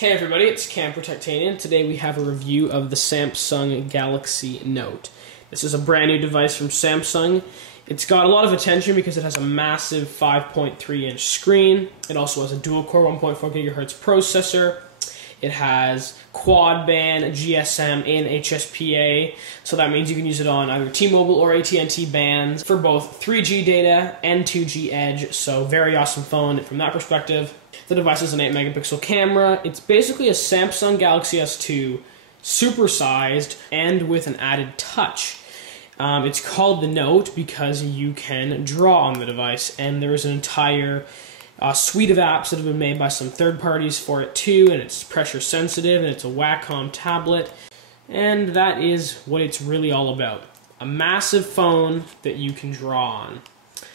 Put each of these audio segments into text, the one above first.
Hey everybody, it's Cam Protectanian. Today we have a review of the Samsung Galaxy Note. This is a brand new device from Samsung. It's got a lot of attention because it has a massive 5.3-inch screen. It also has a dual-core 1.4 GHz processor. It has quad-band GSM and HSPA, so that means you can use it on either T-Mobile or AT&T bands for both 3G data and 2G Edge, so very awesome phone from that perspective. The device has an 8-megapixel camera. It's basically a Samsung Galaxy S2 supersized and with an added touch. It's called the Note because you can draw on the device, and there's an entire suite of apps that have been made by some third parties for it too, and it's pressure sensitive, and it's a Wacom tablet, and that is what it's really all about. A massive phone that you can draw on.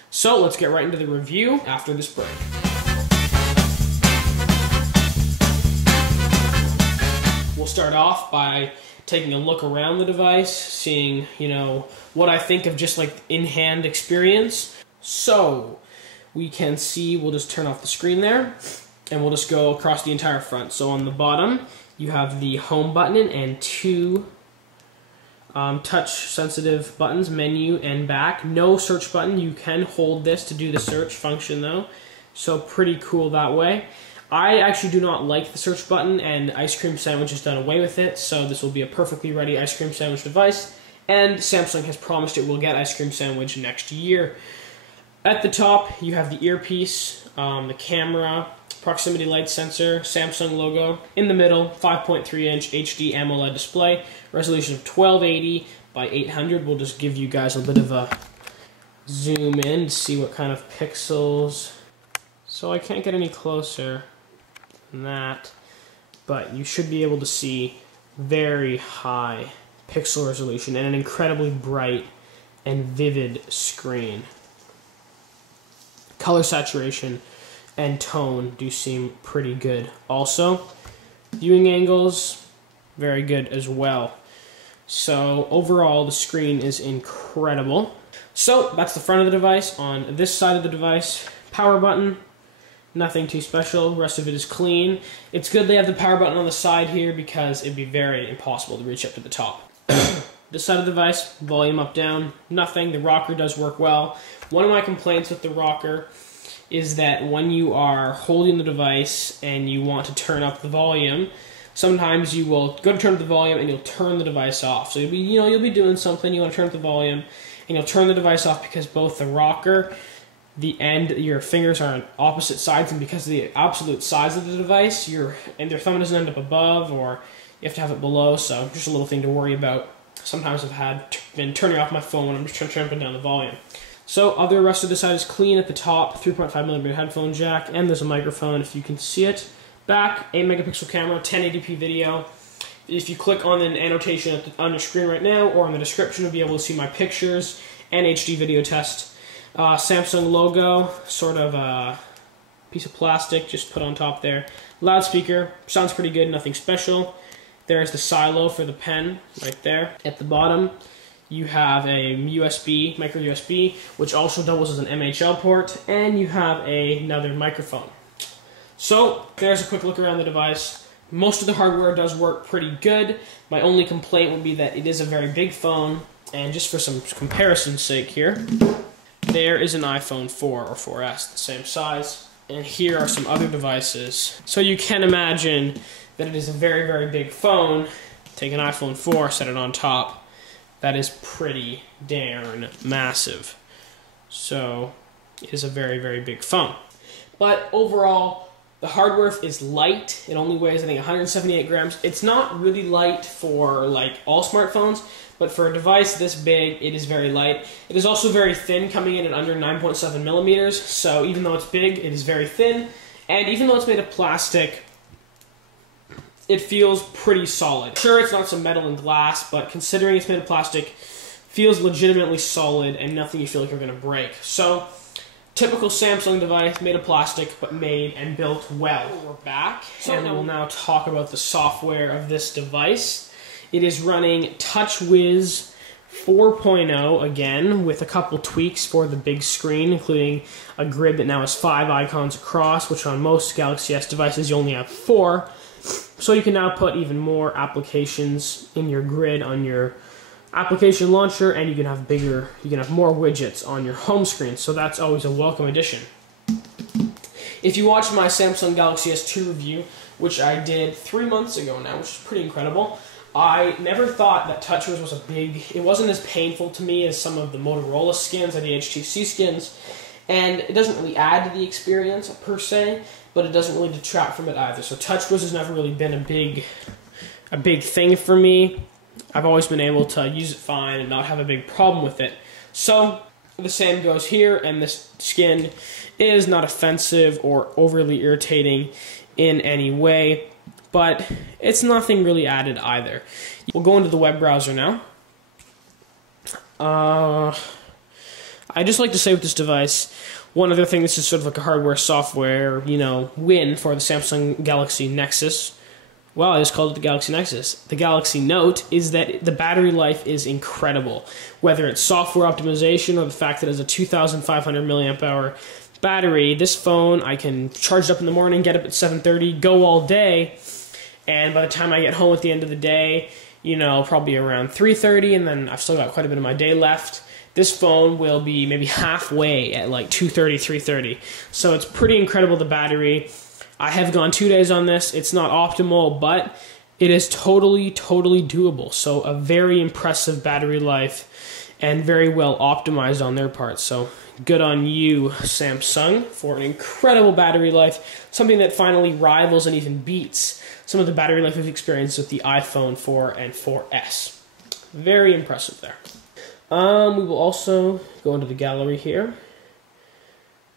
So let's get right into the review after this break. We'll start off by taking a look around the device, seeing, what I think of just like in-hand experience. So we can see, we'll just turn off the screen there, and we'll just go across the entire front. So on the bottom, you have the home button and two touch-sensitive buttons, menu and back. No search button. You can hold this to do the search function though, so pretty cool that way. I actually do not like the search button, and Ice Cream Sandwich has done away with it, so this will be a perfectly ready Ice Cream Sandwich device, and Samsung has promised it will get Ice Cream Sandwich next year. At the top, you have the earpiece, the camera, proximity light sensor, Samsung logo. In the middle, 5.3-inch HD AMOLED display, resolution of 1280 by 800. We'll just give you guys a bit of a zoom in to see what kind of pixels. So I can't get any closer than that, but you should be able to see very high pixel resolution and an incredibly bright and vivid screen. Color saturation and tone do seem pretty good. Also, viewing angles, very good as well. So overall, the screen is incredible. So that's the front of the device. On this side of the device, power button, nothing too special. The rest of it is clean. It's good they have the power button on the side here because it'd be very impossible to reach up to the top. This side of the device, volume up, down, nothing. The rocker does work well. One of my complaints with the rocker is that when you are holding the device and you want to turn up the volume, sometimes you will go to turn up the volume and you'll turn the device off. So you'll be doing something, you want to turn up the volume, and you'll turn the device off because both the rocker, your fingers are on opposite sides, and because of the absolute size of the device, your thumb doesn't end up above, or you have to have it below, so just a little thing to worry about. Sometimes I've been turning off my phone when I'm just turning up and down the volume. So the rest of the side is clean. At the top, 3.5mm headphone jack, and there's a microphone if you can see it. Back, 8-megapixel camera, 1080p video. If you click on the annotation on your screen right now, or in the description, you'll be able to see my pictures and HD video test. Samsung logo, sort of a piece of plastic just put on top there. Loudspeaker, sounds pretty good, nothing special. There's the silo for the pen right there. At the bottom, you have a USB, micro USB, which also doubles as an MHL port, and you have another microphone. So there's a quick look around the device. Most of the hardware does work pretty good. My only complaint would be that it is a very big phone, and just for some comparison's sake here, there is an iPhone 4 or 4S, the same size, and here are some other devices. So you can imagine that it is a very, very big phone. Take an iPhone 4, set it on top. That is pretty darn massive. So it is a very, very big phone. But overall, the hardware is light. It only weighs, I think, 178 grams. It's not really light for like all smartphones, but for a device this big, it is very light. It is also very thin, coming in at under 9.7 millimeters. So even though it's big, it is very thin. And even though it's made of plastic, it feels pretty solid. Sure, it's not some metal and glass, but considering it's made of plastic, feels legitimately solid and nothing you feel like you're going to break. So, typical Samsung device, made of plastic, but made and built well. We're back, and we'll now talk about the software of this device. It is running TouchWiz 4.0 again, with a couple tweaks for the big screen, including a grid that now has 5 icons across, which on most Galaxy S devices you only have 4. So you can now put even more applications in your grid on your application launcher, and you can have more widgets on your home screen. So that's always a welcome addition. If you watched my Samsung Galaxy S2 review, which I did 3 months ago now, which is pretty incredible, I never thought that TouchWiz was it wasn't as painful to me as some of the Motorola skins or the HTC skins, and it doesn't really add to the experience per se, but it doesn't really detract from it either. So TouchWiz has never really been a big thing for me. I've always been able to use it fine and not have a big problem with it. So the same goes here, and this skin is not offensive or overly irritating in any way, but it's nothing really added either. We'll go into the web browser now. I just like to say with this device, one other thing, this is sort of like a hardware software, win for the Samsung Galaxy Nexus. Well, I just called it the Galaxy Nexus. The Galaxy Note is that the battery life is incredible. Whether it's software optimization or the fact that it has a 2,500 milliamp hour battery, this phone, I can charge it up in the morning, get up at 7:30, go all day, and by the time I get home at the end of the day, probably around 3:30, and then I've still got quite a bit of my day left, this phone will be maybe halfway at like 2:30, 3:30. So it's pretty incredible, the battery. I have gone 2 days on this. It's not optimal, but it is totally doable. So a very impressive battery life and very well optimized on their part. So good on you, Samsung, for an incredible battery life, something that finally rivals and even beats some of the battery life we've experienced with the iPhone 4 and 4S. Very impressive there. We will also go into the gallery here,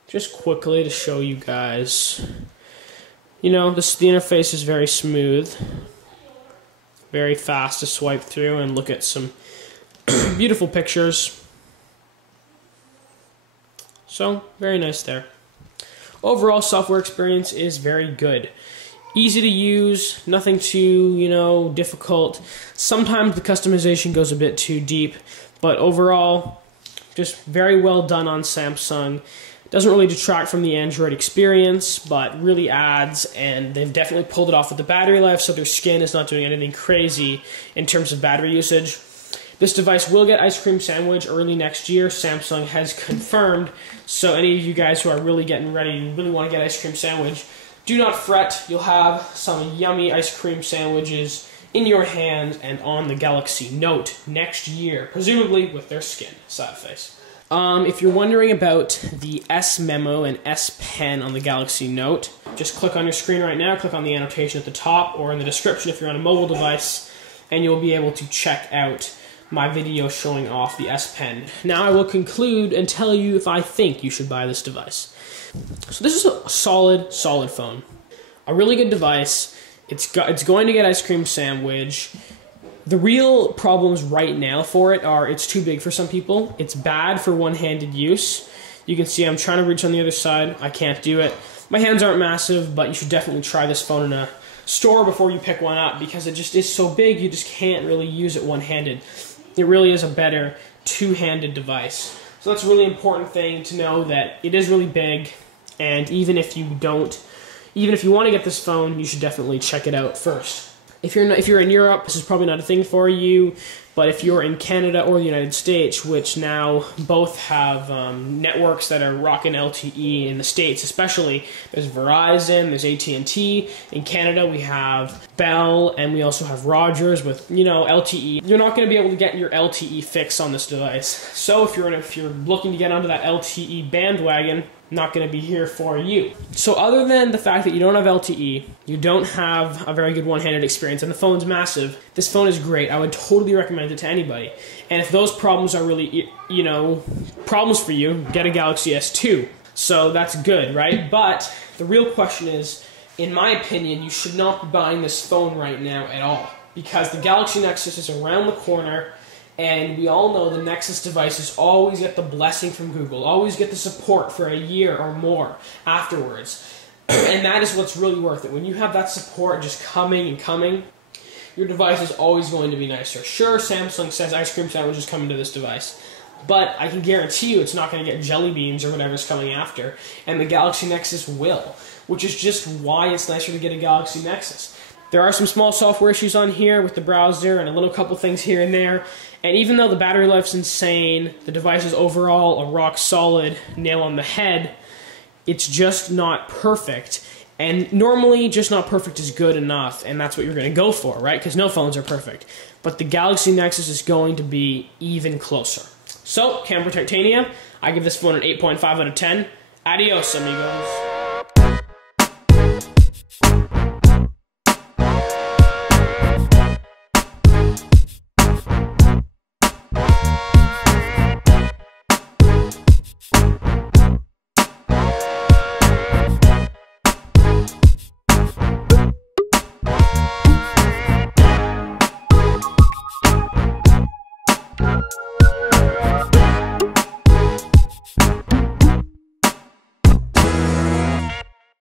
just quickly to show you guys. The interface is very smooth, very fast to swipe through and look at some beautiful pictures. So, very nice there. Overall, software experience is very good. Easy to use, nothing too, difficult. Sometimes the customization goes a bit too deep, but overall, just very well done on Samsung. Doesn't really detract from the Android experience, but really adds, and they've definitely pulled it off with the battery life, so their skin is not doing anything crazy in terms of battery usage. This device will get Ice Cream Sandwich early next year. Samsung has confirmed, so any of you guys who are really getting ready and really want to get Ice Cream Sandwich, do not fret. You'll have some yummy ice cream sandwiches in your hand and on the Galaxy Note next year, presumably with their skin. Sad face. If you're wondering about the S Memo and S Pen on the Galaxy Note, just click on your screen right now, click on the annotation at the top or in the description if you're on a mobile device, and you'll be able to check out my video showing off the S Pen. Now I will conclude and tell you if I think you should buy this device. So this is a solid phone. A really good device. It's going to get Ice Cream Sandwich. The real problems right now for it are it's too big for some people. It's bad for one-handed use. You can see I'm trying to reach on the other side. I can't do it. My hands aren't massive, but you should definitely try this phone in a store before you pick one up because it just is so big you just can't really use it one-handed. It really is a better two-handed device. So that's a really important thing to know, that it is really big, and even if you want to get this phone, you should definitely check it out first. If you're in Europe, this is probably not a thing for you, but if you're in Canada or the United States, which now both have networks that are rocking LTE in the States especially, there's Verizon, there's AT&T. In Canada, we have Bell, and we also have Rogers with, LTE. You're not going to be able to get your LTE fix on this device. So if you're looking to get onto that LTE bandwagon, not going to be here for you. So other than the fact that you don't have LTE, you don't have a very good one-handed experience, and the phone's massive, this phone is great. I would totally recommend it to anybody. And if those problems are really, problems for you, get a Galaxy S2. So that's good, right? But the real question is, in my opinion, you should not be buying this phone right now at all, because the Galaxy Nexus is around the corner. And we all know the Nexus devices always get the blessing from Google, always get the support for a year or more afterwards. And that is what's really worth it. When you have that support just coming and coming, your device is always going to be nicer. Sure, Samsung says ice cream sandwiches coming to this device, but I can guarantee you it's not going to get jelly beans or whatever's coming after, and the Galaxy Nexus will, which is just why it's nicer to get a Galaxy Nexus. There are some small software issues on here with the browser and a little couple things here and there, and even though the battery life's insane, the device is overall a rock solid nail on the head, it's just not perfect. And normally, just not perfect is good enough, and that's what you're going to go for, right? Because no phones are perfect. But the Galaxy Nexus is going to be even closer. So, Camera Titania, I give this phone an 8.5 out of 10. Adios, amigos.